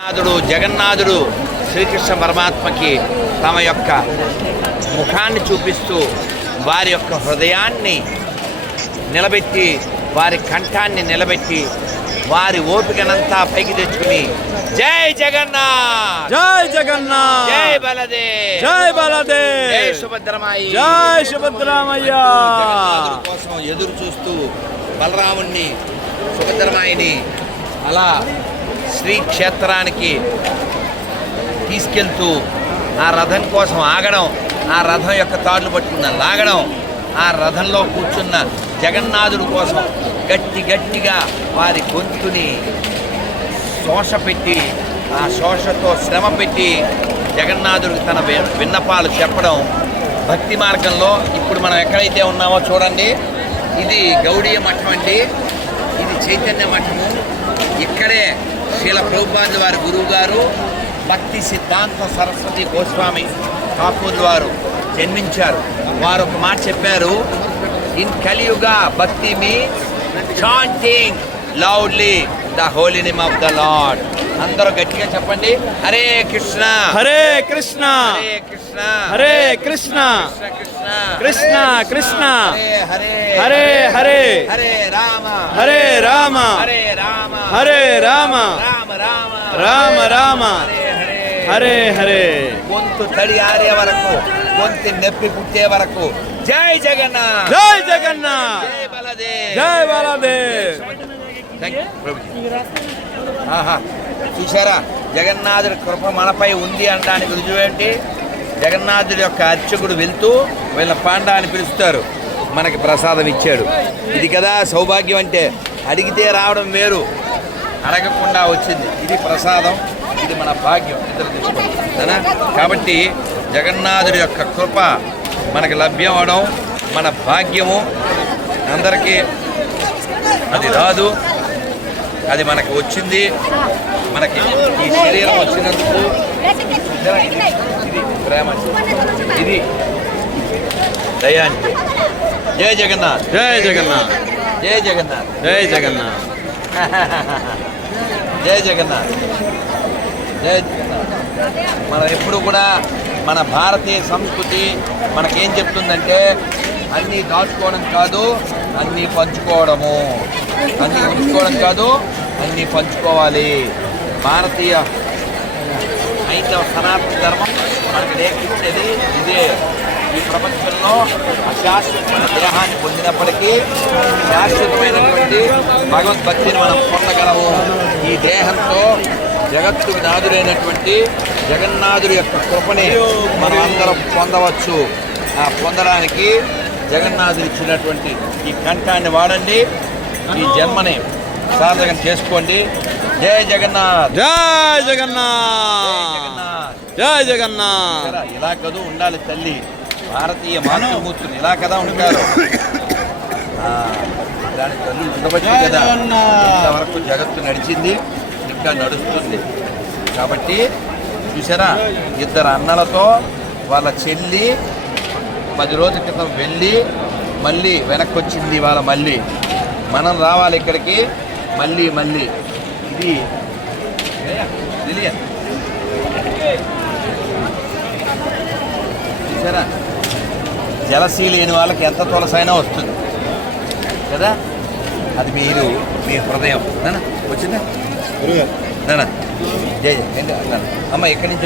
నాథుడు జగన్నాథుడు శ్రీకృష్ణ పరమాత్మకి తమ యొక్క ముఖాన్ని చూపిస్తూ వారి యొక్క హృదయాన్ని నిలబెట్టి వారి కంఠాన్ని నిలబెట్టి వారి ఓపికనంతా పైకి తెచ్చుకుని జై జగన్నాథ్! జై జగన్నాథ్! జై బలదే జై బలదేవ్! జై సుభద్రమాయి! జై సుభద్రామయ్య! కోసం ఎదురు చూస్తూ బలరాముణ్ణి సుభద్రమాయిని అలా శ్రీ క్షేత్రానికి తీసుకెళ్తూ ఆ రథం కోసం ఆగడం ఆ రథం యొక్క తాడులు పట్టుకున్న లాగడం ఆ రథంలో కూర్చున్న జగన్నాథుడు కోసం గట్టి గట్టిగా వారి గొంతుని శోష పెట్టి ఆ శోషతో శ్రమ పెట్టి జగన్నాథుడికి తన విన్నపాలు చెప్పడం భక్తి మార్గంలో ఇప్పుడు మనం ఎక్కడైతే ఉన్నామో చూడండి. ఇది గౌడీయ మఠం అండి. ఇది చైతన్య మఠము. ఇక్కడే శీల ప్రభుపాద వారి గురువు గారు భక్తి సిద్ధాంత సరస్వతి గోస్వామి ఠాకూర్ వారు జన్మించారు. వారు ఒక మాట చెప్పారు. In Kaliyuga bhakti me chanting loudly the holy name of the Lord. అందరూ గట్టిగా చెప్పండి. హరే కృష్ణ. హరే కృష్ణ. హరే కృష్ణ. హరే కృష్ణ. కృష్ణ కృష్ణ. కృష్ణ హరే హరే హరే. హరే రామ. హరే రామ. హరే రామ. హరే రామ. రామ రామ. రామ రామ. హరే హరే. హరే హరే. గొంతు తడి ఆరే వరకు గొంతు నొప్పి పుట్టే వరకు. జై జగన్నాథ్. జై జగన్నాథ్. Thank you, Prabhuji. ఆహా. చూసారా జగన్నాథుడి కృప మనపై ఉంది అనడానికి రుజువేంటి జగన్నాథుడి యొక్క అర్చకుడు వెళ్తూ వీళ్ళ పాండా అని పిలుస్తారు. మనకి ప్రసాదం ఇచ్చాడు. ఇది కదా సౌభాగ్యం అంటే. అడిగితే రావడం వేరు. అడగకుండా వచ్చింది. ఇది ప్రసాదం. ఇది మన భాగ్యం. ఇద్దరు సరేనా? కాబట్టి జగన్నాథుడి యొక్క కృప మనకి లభ్యం అవడం మన భాగ్యము అందరికీ అది రాదు. అది మనకి వచ్చింది. మనకి ఈ శరీరం వచ్చినందుకు ఇది ప్రేమ ఇది దయానికి. జై జగన్నాథ్. జై జగన్నాథ్. జై జగన్నాథ్. జై జగన్నాథ్. జై జగన్నాథ్. జై జగన్నాథ్. మనం ఎప్పుడు కూడా మన భారతీయ సంస్కృతి మనకేం చెప్తుందంటే అన్నీ దాచుకోవడం కాదు అన్నీ పంచుకోవడము. అన్నీ ఉంచుకోవడం కాదు అన్నీ పంచుకోవాలి. భారతీయ హైందవ సనాతన ధర్మం మనకు నేర్పించేది ఇదే. ఈ ప్రపంచంలో అశాశ్వతమైన దేహాన్ని పొందినప్పటికీ శాశ్వతమైనటువంటి భగవద్భక్తిని మనం పొందగలము. ఈ దేహంతో జగత్తుకు నాదుడైనటువంటి జగన్నాథుడి యొక్క కృపని మనం అందరం పొందవచ్చు. ఆ పొందడానికి జగన్నాథుడు ఇచ్చినటువంటి ఈ కంఠాన్ని వాడండి. ఈ జన్మని సాధకం చేసుకోండి. జై జగన్నాథ్. జై జై జగన్నాథ్. జగన్నాథ్ జై జగన్నాథ్? ఇలా కదా ఉండాలి తల్లి. భారతీయ మాతృమూర్తులు ఇలా కదా ఉంటారు. ఆ, ఇలాంటి తల్లులు ఉండబట్టి కదా. ఇంతవరకు జగత్తు నడిచింది ఇంకా నడుస్తుంది. కాబట్టి చూసారా ఇద్దరు అన్నలతో వాళ్ళ చెల్లి పది రోజుల క్రితం వెళ్ళి మళ్ళీ వెనక్కి వచ్చింది వాళ్ళ మళ్ళీ. మనం రావాలి ఇక్కడికి మళ్ళీ మళ్ళీ. ఇది తెలియదు చూసారా? జలసీ లేని వాళ్ళకి ఎంత తులసైనా వస్తుంది. కదా? అది మీరు మీ హృదయం. వచ్చిందా? జయ. అమ్మ ఎక్కడి నుంచి